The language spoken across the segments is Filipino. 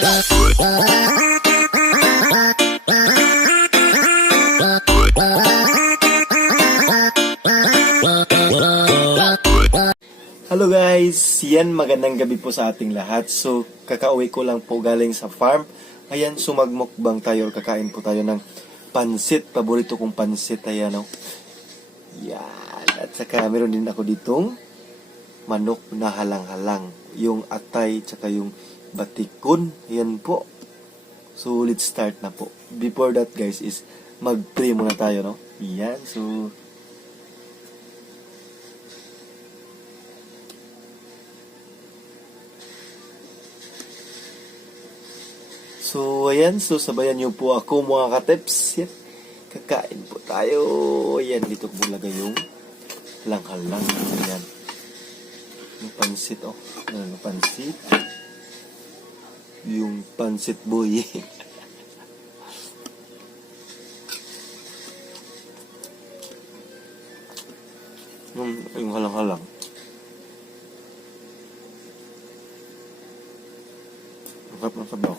Hello guys! Yan, magandang gabi po sa ating lahat. So, kakauwi ko lang po galing sa farm. Ayan, sumagmukbang tayo or kakain po tayo ng pansit. Paborito kong pansit. Ayan, oh. Yan. At saka meron din ako ditong manok na halang-halang. Yung atay, tsaka yung batikon. Yan po. So, let's start na po. Before that guys is mag-pray muna tayo, no? Yan, so... So, ayan. So, sabayan niyo po ako mga katips. Yan. Kakain po tayo. Ayan, dito ko lagay yung lang-halang. Ayan. Yung pansit, oh. Ayan, yung pansit. Yung pansit boy. yung halang-halang. Ang sarap ng sabaw.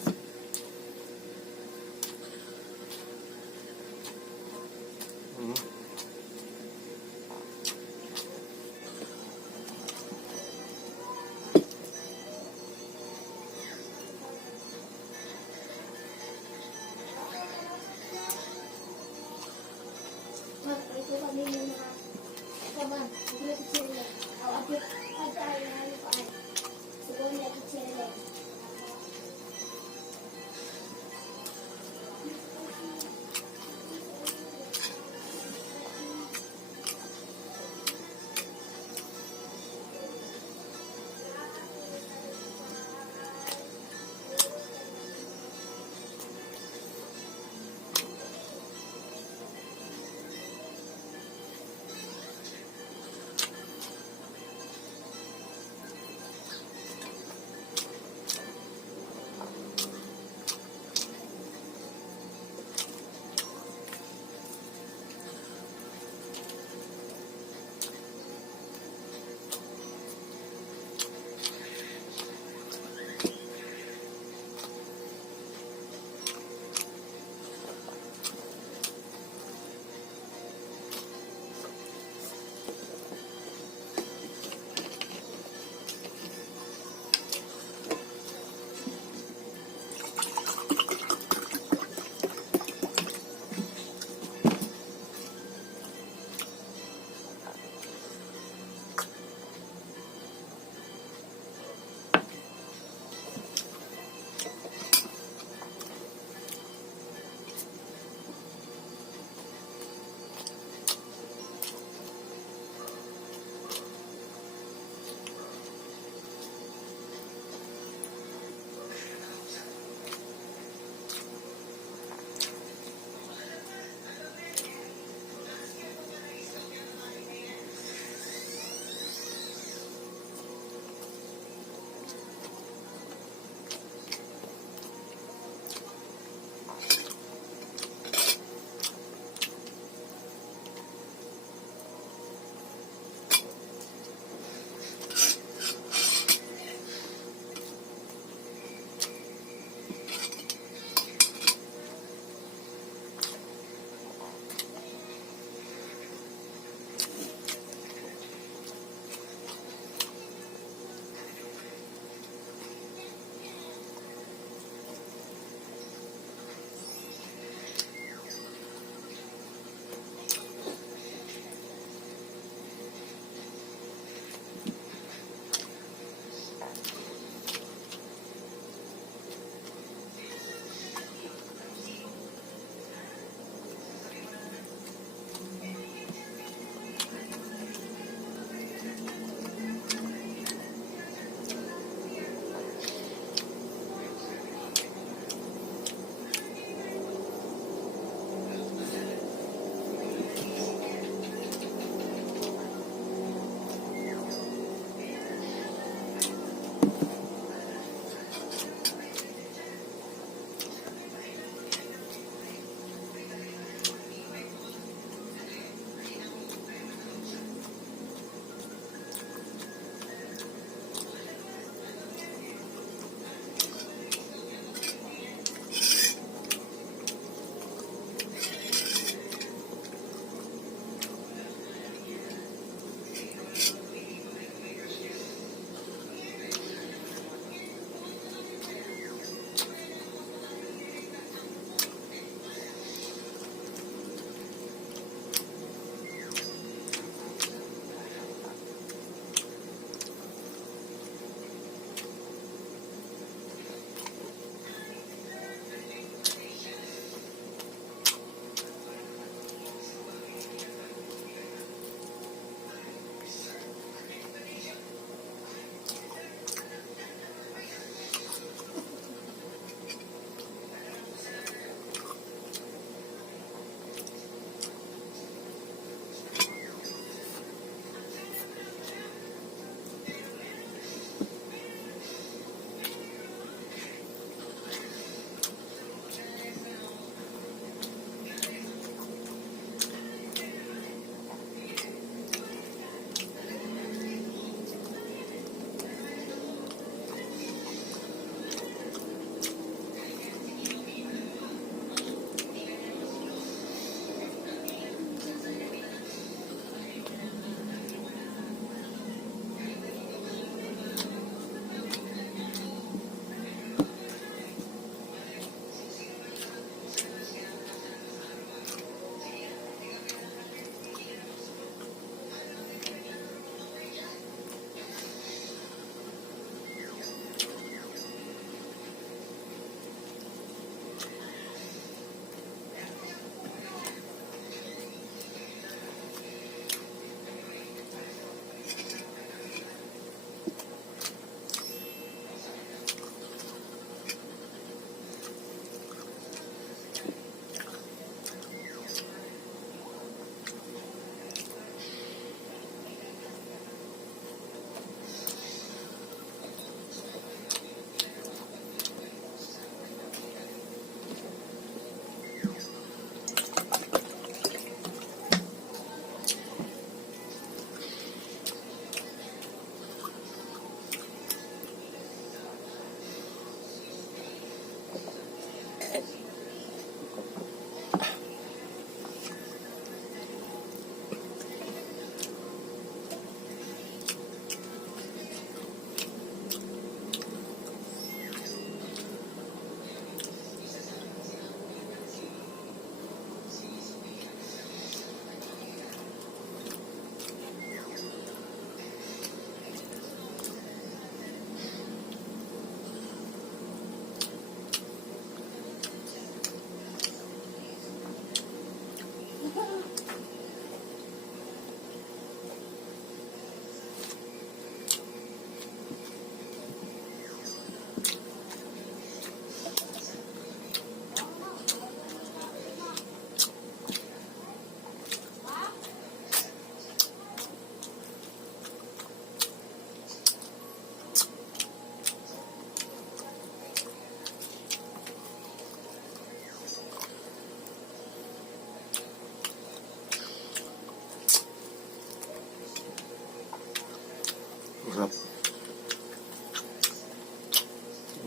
Masarap.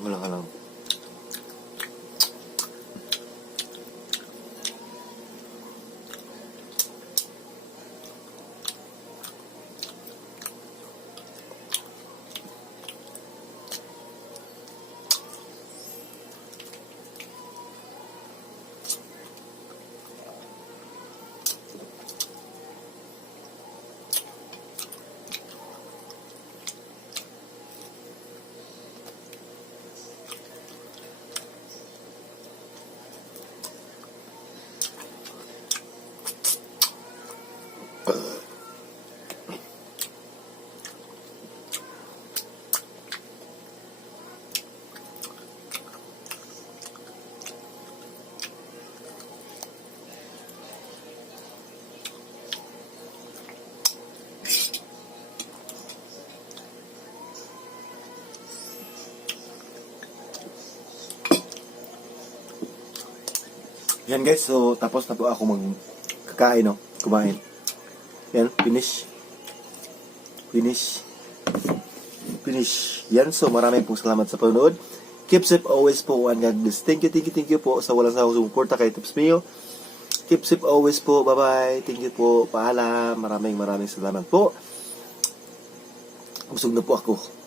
Wala ka lang. Yan guys, so tapos na po ako magkakain, no? Kumain. Yan, finish. Finish. Finish. Yan, so maraming pong salamat sa panonood. Keep safe always po, and God bless. Thank you po sa walang sawang sumuporta kay Tips Mio. Keep safe always po. Bye-bye. Thank you po. Paalam. Maraming salamat po. Busog na po ako.